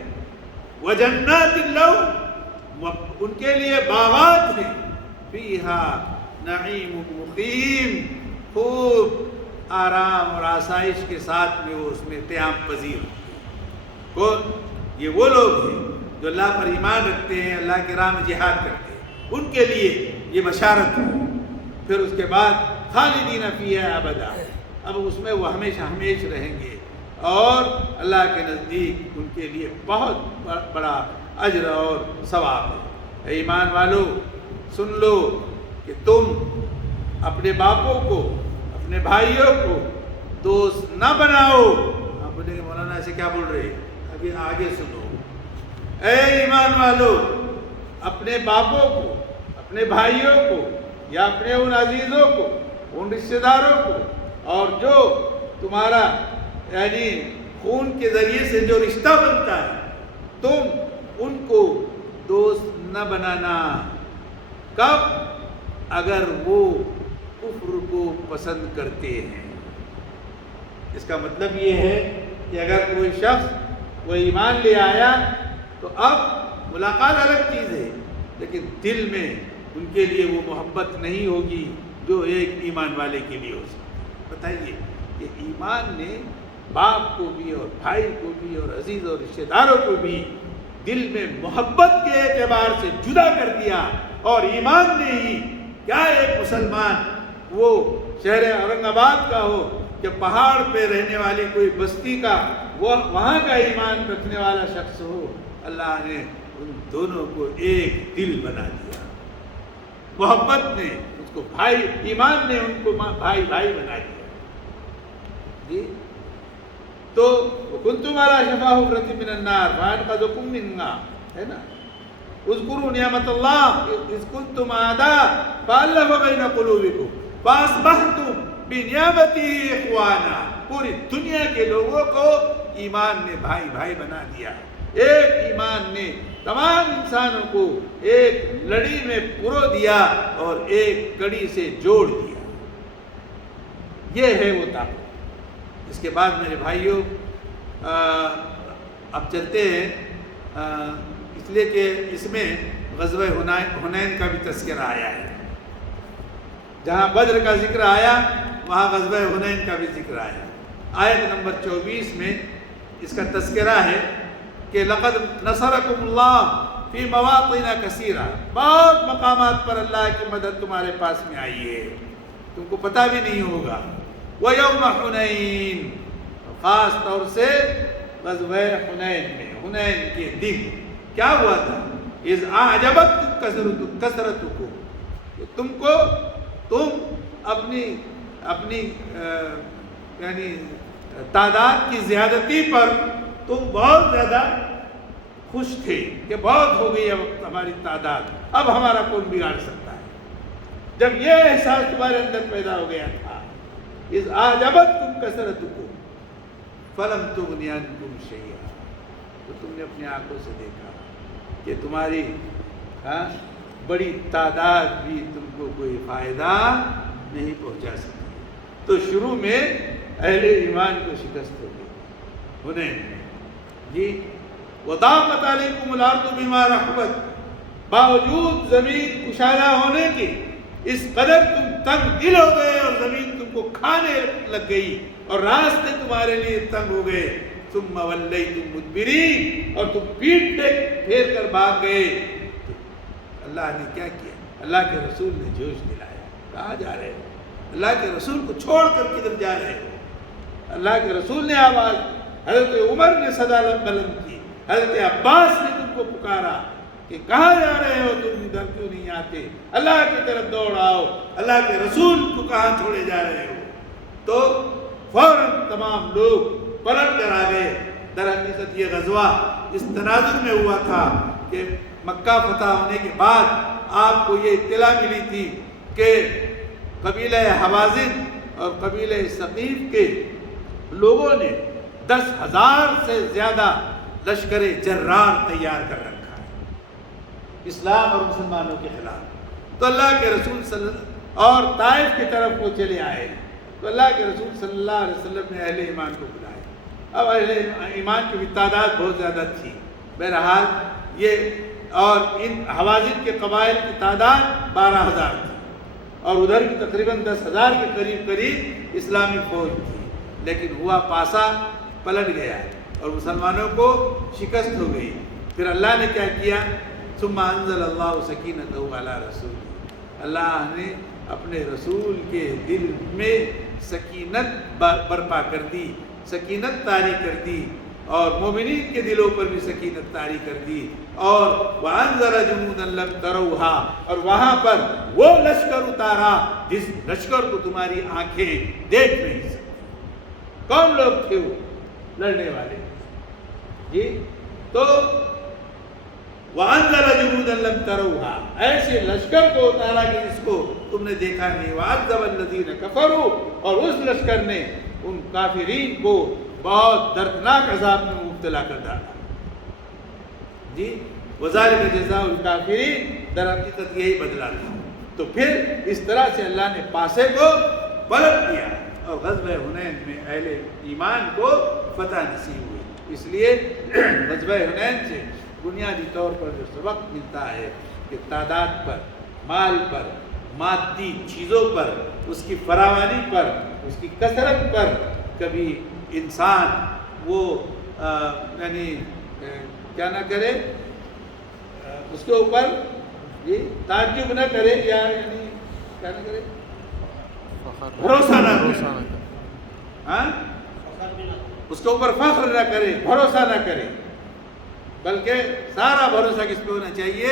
وجنات لہم، ان کے لیے باغات ہیں، فیہا نعیم مقیم، خوب آرام اور آسائش کے ساتھ میں وہ اس میں قیام پذیر ہیں۔ کون؟ یہ وہ لوگ ہیں جو اللہ پر ایمان رکھتے ہیں، اللہ کی راہ میں جہاد کرتے ہیں، ان کے لیے یہ بشارت ہے۔ پھر اس کے بعد خالدین فیہا ابدا، اب اس میں وہ ہمیشہ ہمیشہ رہیں گے، اور اللہ کے نزدیک ان کے لیے بہت بڑا اجر اور ثواب ہے۔ اے ایمان والو، سن لو کہ تم اپنے باپوں کو، اپنے بھائیوں کو دوست نہ بناؤ۔ آپ بولیں گے مولانا ایسے کیا بول رہے ہیں؟ ابھی آگے سنو۔ اے ایمان والو، اپنے باپوں کو، اپنے بھائیوں کو، یا اپنے ان عزیزوں کو، ان رشتہ داروں کو، اور جو تمہارا یعنی خون کے ذریعے سے جو رشتہ بنتا ہے، تم ان کو دوست نہ بنانا۔ کب؟ اگر وہ کفر کو پسند کرتے ہیں۔ اس کا مطلب یہ ہے کہ اگر کوئی شخص وہ ایمان لے آیا تو اب ملاقات الگ چیز ہے، لیکن دل میں ان کے لیے وہ محبت نہیں ہوگی جو ایک ایمان والے کے لیے ہو سکتی۔ بتائیے کہ ایمان نے باپ کو بھی اور بھائی کو بھی اور عزیز اور رشتہ داروں کو بھی دل میں محبت کے اعتبار سے جدا کر دیا، اور ایمان نے ہی کیا ایک مسلمان وہ شہر اورنگ آباد کا ہو کہ پہاڑ پہ رہنے والی کوئی بستی کا وہ وہاں کا ایمان رکھنے والا شخص ہو، اللہ نے ان دونوں کو ایک دل بنا دیا، محبت نے اس کو بھائی، ایمان نے ان کو بھائی بھائی بنا دیا جی۔ تو کنتم علی شفا حفرۃ من النار فانقذکم منہا، ہے نا، اذکروا نعمت اللہ اذ کنتم اعداء فالف بین قلوبکم فاصبحتم بنعمتہ اخوانا، پوری دنیا کے لوگوں کو ایمان نے بھائی بھائی بنا دیا، ایک ایمان نے تمام انسانوں کو ایک لڑی میں پرو دیا اور ایک کڑی سے جوڑ دیا، یہ ہے وہ طاقت۔ اس کے بعد میرے بھائیوں اب چلتے ہیں، اس لیے کہ اس میں غزوہ حنین کا بھی تذکرہ آیا ہے، جہاں بدر کا ذکر آیا وہاں غزوہ حنین کا بھی ذکر آیا۔ آیت نمبر 24 میں اس کا تذکرہ ہے کہ لقد نصرکم اللہ فی مواطن کثیرہ، بہت مقامات پر اللہ کی مدد تمہارے پاس میں آئی ہے، تم کو پتہ بھی نہیں ہوگا۔ وَيَوْمَ حُنَيْن، خاص طور سے غزوہ حنین میں، حنین کے دن کیا ہوا تھا؟ اِذْ أَعْجَبَتْكُمْ كَثْرَتُكُمْ، تم اپنی یعنی تعداد کی زیادتی پر تم بہت زیادہ خوش تھے کہ بہت ہو گئی اب ہماری تعداد، اب ہمارا کون بگاڑ سکتا ہے۔ جب یہ احساس تمہارے اندر پیدا ہو گیا تھا، اِذْ أَعْجَبَتْكُمْ كَثْرَتُكُمْ فَلَمْ تُغْنِ عَنْكُمْ شَيْئًا، تو تم نے اپنی آنکھوں سے دیکھا کہ تمہاری بڑی تعداد بھی تم کو کوئی فائدہ نہیں پہنچا سکتی۔ تو شروع میں اہل ایمان کو شکست ہو گئی حنین میں جی۔ وَضَاقَتْ عَلَيْكُمُ الْأَرْضُ بِمَا رَحُبَتْ، باوجود زمین کشادہ ہونے کے اس قدر تم تنگ دل ہو گئے اور زمین تم کو کھانے لگ گئی اور راستے تمہارے لیے تنگ ہو گئے۔ ثُمَّ وَلَّيْتُمْ مُدْبِرِينَ، اور تم پیٹ پھیر کر بھاگ گئے۔ اللہ نے کیا کیا؟ اللہ کے رسول نے جوش دلایا، کہاں جا رہے ہو؟ اللہ کے رسول کو چھوڑ کر کدھر جا رہے ہو؟ اللہ کے رسول نے آواز، حضرت عمر نے صدا بلند کی، حضرت عباس نے تم کو پکارا کہ کہاں جا رہے ہو تم، ادھر کیوں نہیں آتے؟ اللہ کی طرف دوڑ آؤ، اللہ کے رسول کو کہاں چھوڑے جا رہے ہو؟ تو فوراً تمام لوگ پلٹ کر آ گئے۔ در حقیقت یہ غزوہ اس تناظر میں ہوا تھا کہ مکہ فتح ہونے کے بعد آپ کو یہ اطلاع ملی تھی کہ قبیلہ حوازن اور قبیلہ ثقیف کے لوگوں نے 10,000 سے زیادہ لشکر جرار تیار کر رکھا ہے اسلام اور مسلمانوں کے خلاف۔ تو اللہ کے رسول اور طائف کی طرف وہ چلے آئے، تو اللہ کے رسول صلی اللہ علیہ وسلم نے اہل ایمان کو بلایا۔ اب اہل ایمان کی بھی تعداد بہت زیادہ تھی، بہرحال یہ، اور ان حوازن کے قبائل کی تعداد 12,000 تھی، اور ادھر بھی تقریباً 10,000 کے قریب اسلامی فوج تھی، لیکن ہوا پاسا پلٹ گیا اور مسلمانوں کو شکست ہو گئی۔ پھر اللہ نے کیا کیا؟ ثم انزل اللہ سکینتہ علی رسول، اللہ نے اپنے رسول کے دل میں سکینت برپا کر دی، سکینت طاری کر دی، اور مومنین کے دلوں پر بھی سکینت طاری کر دی، اور وَأَنزَلَ جُنُودًا لَمْ تَرَوْهَا، اور وہاں پر وہ لشکر اتارا جس لشکر کو تمہاری آنکھیں دیکھ نہیں سکتی۔ کون لوگ تھے وہ لڑنے والے جی؟ تو وَأَنزَلَ جُنُودًا لَمْ تَرَوْهَا، ایسے لشکر کو اتارا کہ جس کو تم نے دیکھا نہیں۔ وَعَذَّبَ الَّذِينَ كَفَرُوا، اور اس لشکر نے ان کافرین کو بہت دردناک عذاب میں مبتلا کر ڈالا جی۔ وَذَلِكَ جَزَاءُ الْكَافِرِينَ، در حقیقت یہی بدلہ تھا۔ تو پھر اس طرح سے اللہ نے پاسے کو پلٹ دیا اور غزوہ حنین میں اہل ایمان کو فتح نصیب ہوئی۔ اس لیے غزوہ حنین سے بنیادی طور پر جو سبق ملتا ہے کہ تعداد پر، مال پر، مادی چیزوں پر، اس کی فراوانی پر، اس کی کثرت پر کبھی انسان وہ یعنی کیا نہ کرے، اس کے اوپر تعجب نہ کرے، یا یعنی کیا نہ کرے، بھروسہ نہ کرے، ہاں اس کے اوپر فخر نہ کرے، بھروسہ نہ کرے، بلکہ سارا بھروسہ کس پہ ہونا چاہیے؟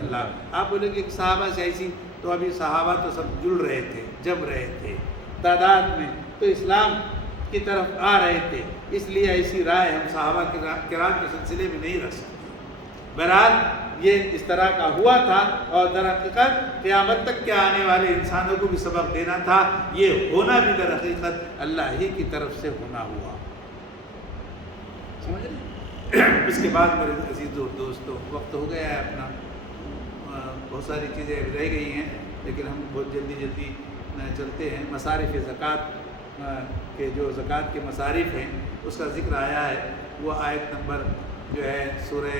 اللہ۔ آپ بولیں کہ صحابہ سے ایسی، تو ابھی صحابہ تو سب جڑ رہے تھے، جم رہے تھے تعداد میں، تو اسلام کی طرف آ رہے تھے، اس لیے ایسی رائے ہم صحابہ کرام کے سلسلے میں نہیں رکھ سکتے۔ بہرحال یہ اس طرح کا ہوا تھا، اور در حقیقت قیامت تک کے آنے والے انسانوں کو بھی سبق دینا تھا، یہ ہونا بھی در حقیقت اللہ ہی کی طرف سے ہونا ہوا، سمجھ رہے؟ اس کے بعد میرے عزیز دوستوں، وقت ہو گیا ہے اپنا، بہت ساری چیزیں رہ گئی ہیں، لیکن ہم بہت جلدی چلتے ہیں۔ مصارف زکوٰۃ کے جو زکوٰۃ کے مصارف ہیں اس کا ذکر آیا ہے، وہ آیت نمبر جو ہے سورہ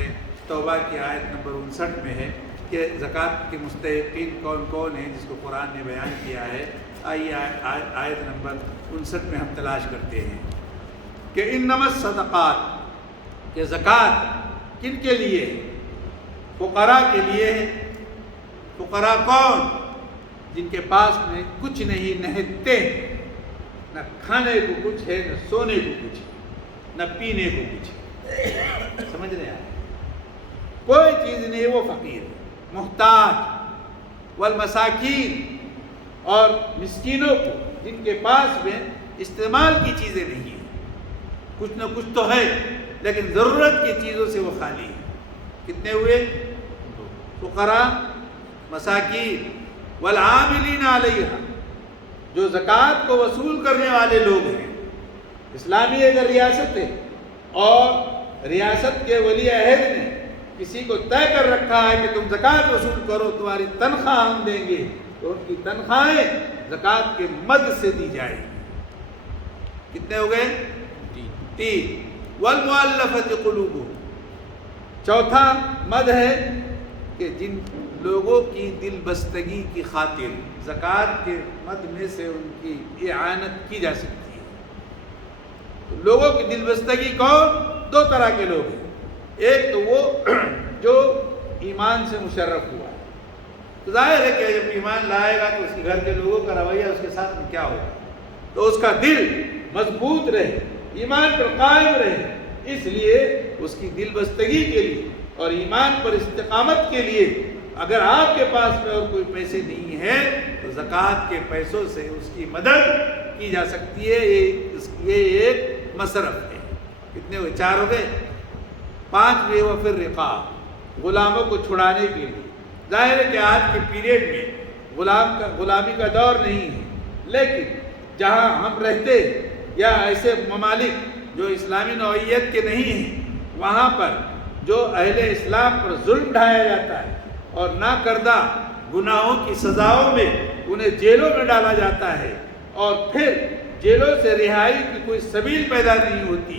توبہ کی آیت نمبر 59 میں ہے کہ زکوٰۃ کے مستحقین کون کون ہیں جس کو قرآن نے بیان کیا ہے۔ آئیے آیت نمبر 59 میں ہم تلاش کرتے ہیں کہ انما الصدقات، کہ زکوٰۃ کن کے لیے؟ فقراء کے لیے ہے۔ فقراء کون؟ جن کے پاس میں کچھ نہیں، نہتے، نہ کھانے کو کچھ ہے، نہ سونے کو کچھ ہے، نہ پینے کو کچھ ہے، سمجھ رہے ہیں؟ کوئی چیز نہیں، وہ فقیر ہے، محتاج، والمساکین، اور مسکینوں کو جن کے پاس میں استعمال کی چیزیں نہیں ہیں، کچھ نہ کچھ تو ہے لیکن ضرورت کی چیزوں سے وہ خالی ہے۔ کتنے ہوئے؟ فقراء، مساکین، والعاملین علیہا، جو زکوٰۃ کو وصول کرنے والے لوگ ہیں۔ اسلامی اگر ریاست ہے اور ریاست کے ولی عہد نے کسی کو طے کر رکھا ہے کہ تم زکوٰۃ وصول کرو، تمہاری تنخواہ ہم دیں گے، تو ان کی تنخواہیں زکوٰۃ کے مد سے دی جائے۔ کتنے ہو گئے؟ 3۔ والمؤلفۃ قلوبہم، چوتھا مد ہے کہ جن لوگوں کی دل بستگی کی خاطر زکوٰۃ کے مد میں سے ان کی اعانت کی جا سکتی ہے۔ لوگوں کی دل بستگی کون؟ 2 طرح کے لوگ ہیں۔ ایک تو وہ جو ایمان سے مشرف ہوا ہے، تو ظاہر ہے کہ جب ایمان لائے گا تو اس کے گھر کے لوگوں کا رویہ اس کے ساتھ میں کیا ہوگا، تو اس کا دل مضبوط رہے، ایمان پر قائم رہے، اس لیے اس کی دل بستگی کے لیے اور ایمان پر استقامت کے لیے اگر آپ کے پاس میں اور کوئی پیسے نہیں ہیں تو زکوٰۃ کے پیسوں سے اس کی مدد کی جا سکتی ہے۔ یہ ایک مصرف ہے۔ کتنے ہوئے؟ 4 ہو گئے۔ 5 وفر رقاب، غلاموں کو چھڑانے کے لیے۔ ظاہر ہے کہ آج کے پیریڈ میں غلامی کا دور نہیں ہے، لیکن جہاں ہم رہتے یا ایسے ممالک جو اسلامی نوعیت کے نہیں ہیں، وہاں پر جو اہل اسلام پر ظلم ڈھایا جاتا ہے اور نہ کردہ گناہوں کی سزاؤں میں انہیں جیلوں میں ڈالا جاتا ہے، اور پھر جیلوں سے رہائی کی کوئی سبیل پیدا نہیں ہوتی،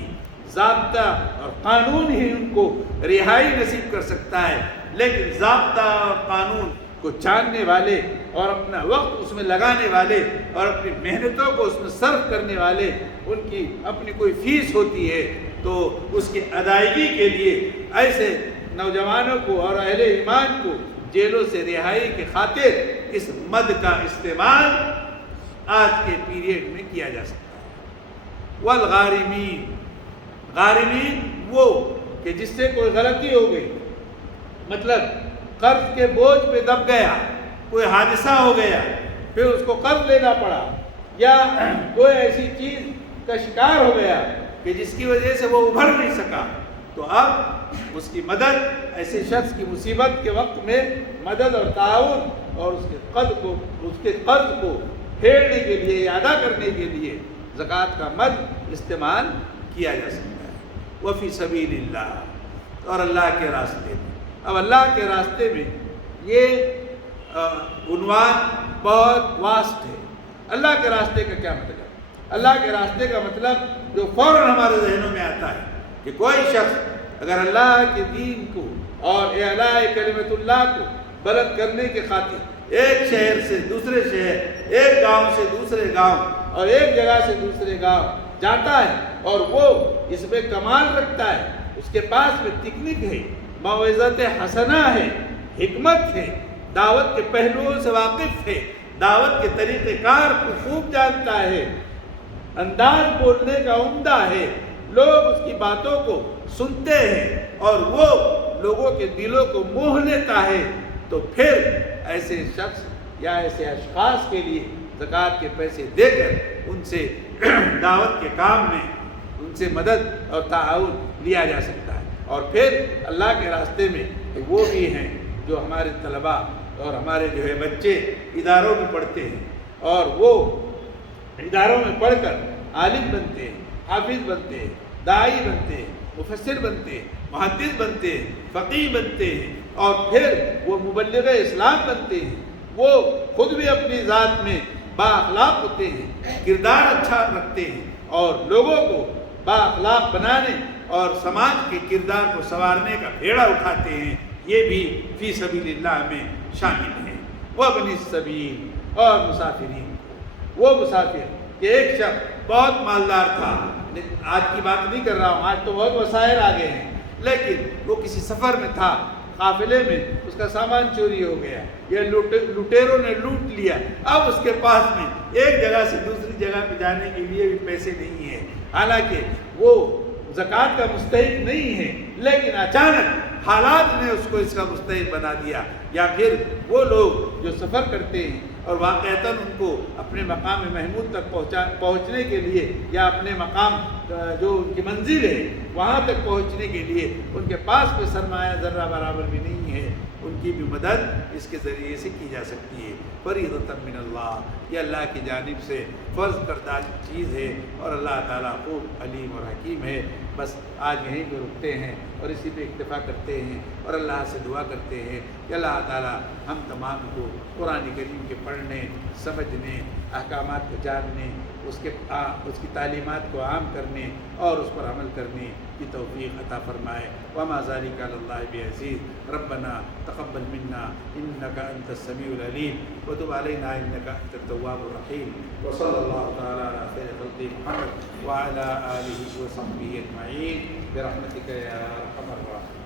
ضابطہ اور قانون ہی ان کو رہائی نصیب کر سکتا ہے، لیکن ضابطہ اور قانون کو جاننے والے اور اپنا وقت اس میں لگانے والے اور اپنی محنتوں کو اس میں صرف کرنے والے، ان کی اپنی کوئی فیس ہوتی ہے، تو اس کی ادائیگی کے لیے ایسے نوجوانوں کو اور اہل ایمان کو جیلوں سے رہائی کے خاطر اس مد کا استعمال آج کے پیریڈ میں کیا جا سکتا ہے۔ والغارمین، غارمین وہ کہ جس سے کوئی غلطی ہو گئی، مطلب قرض کے بوجھ پہ دب گیا، کوئی حادثہ ہو گیا، پھر اس کو قرض لینا پڑا، یا کوئی ایسی چیز کا شکار ہو گیا کہ جس کی وجہ سے وہ ابھر نہیں سکا، تو اب اس کی مدد، ایسے شخص کی مصیبت کے وقت میں مدد اور تعاون اور اس کے قرض کو پھیرنے کے لیے یا ادا کرنے کے لیے زکوٰۃ کا مد استعمال کیا جا سکتا ہے۔ وفی سبیل اللہ، اور اللہ کے راستے میں۔ اب اللہ کے راستے میں یہ عنوان بہت واسٹ ہے۔ اللہ کے راستے کا کیا مطلب ہے؟ اللہ کے راستے کا مطلب جو فوراً ہمارے ذہنوں میں آتا ہے کہ کوئی شخص اگر اللہ کے دین کو اور اعلاء کلمت اللہ کو بلند کرنے کے خاطر ایک شہر سے دوسرے شہر، ایک گاؤں سے دوسرے گاؤں اور ایک جگہ سے دوسرے گاؤں جاتا ہے اور وہ اس میں کمال رکھتا ہے، اس کے پاس میں تکنیک ہے، موعظت حسنہ ہے، حکمت ہے، دعوت کے پہلوؤں سے واقف ہے، دعوت کے طریقہ کار کو خوب جانتا ہے، انداز بولنے کا عمدہ ہے، لوگ اس کی باتوں کو سنتے ہیں اور وہ لوگوں کے دلوں کو موہ لیتا ہے، تو پھر ایسے شخص یا ایسے اشخاص کے لیے زکوٰۃ کے پیسے دے کر ان سے دعوت کے کام میں ان سے مدد اور تعاون لیا جا سکتا ہے۔ اور پھر اللہ کے راستے میں وہ بھی ہیں جو ہمارے طلباء اور ہمارے جو ہے بچے اداروں میں پڑھتے ہیں اور وہ اداروں میں پڑھ کر عالم بنتے ہیں، حافظ بنتے ہیں، داعی بنتے ہیں، مفسر بنتے ہیں، محدث بنتے ہیں، فقیہ بنتے ہیں، اور پھر وہ مبلغ اسلام بنتے ہیں۔ وہ خود بھی اپنی ذات میں با اخلاق ہوتے ہیں، کردار اچھا رکھتے ہیں اور لوگوں کو با اخلاق بنانے اور سماج کے کردار کو سنوارنے کا بیڑا اٹھاتے ہیں۔ یہ بھی فی سبیل اللہ میں شامل ہیں۔ وابن السبیل، اور مسافرین، وہ مسافر کہ ایک شخص بہت مالدار تھا، آج کی بات نہیں کر رہا ہوں، آج تو بہت وسائل آ گئے ہیں، لیکن وہ کسی سفر میں تھا، قافلے میں اس کا سامان چوری ہو گیا یا لٹیروں نے لوٹ لیا، اب اس کے پاس میں ایک جگہ سے دوسری جگہ پہ جانے کے لیے بھی پیسے نہیں ہیں، حالانکہ وہ زکوٰۃ کا مستحق نہیں ہے، لیکن اچانک حالات نے اس کو اس کا مستحق بنا دیا۔ یا پھر وہ لوگ جو سفر کرتے ہیں اور واقعتاً ان کو اپنے مقام محمود تک پہنچنے کے لیے یا اپنے مقام جو ان کی منزل ہے وہاں تک پہنچنے کے لیے ان کے پاس کوئی سرمایہ ذرہ برابر بھی نہیں ہے، ان کی بھی مدد اس کے ذریعے سے کی جا سکتی ہے۔ فریضۃ من اللہ، یہ اللہ کی جانب سے فرض کردہ چیز ہے اور اللہ تعالیٰ خوب علیم اور حکیم ہے۔ بس آج یہیں پہ رکتے ہیں اور اسی پہ اکتفا کرتے ہیں اور اللہ سے دعا کرتے ہیں کہ اللہ تعالیٰ ہم تمام کو قرآن کریم کے پڑھنے، سمجھنے، احکامات کو جاننے، اس کی تعلیمات کو عام کرنے اور اس پر عمل کرنے کی توفیق عطا فرمائے۔ وما ذلك علی اللہ بعزیز۔ ربنا تقبل منا انک انت السمیع العلیم وتب علینا انک انت التواب الرحیم، وصلی اللہ تعالی علی خیر خلق محمد وعلی آلہ وصحبہ اجمعین برحمتک یا ارحم الراحمین۔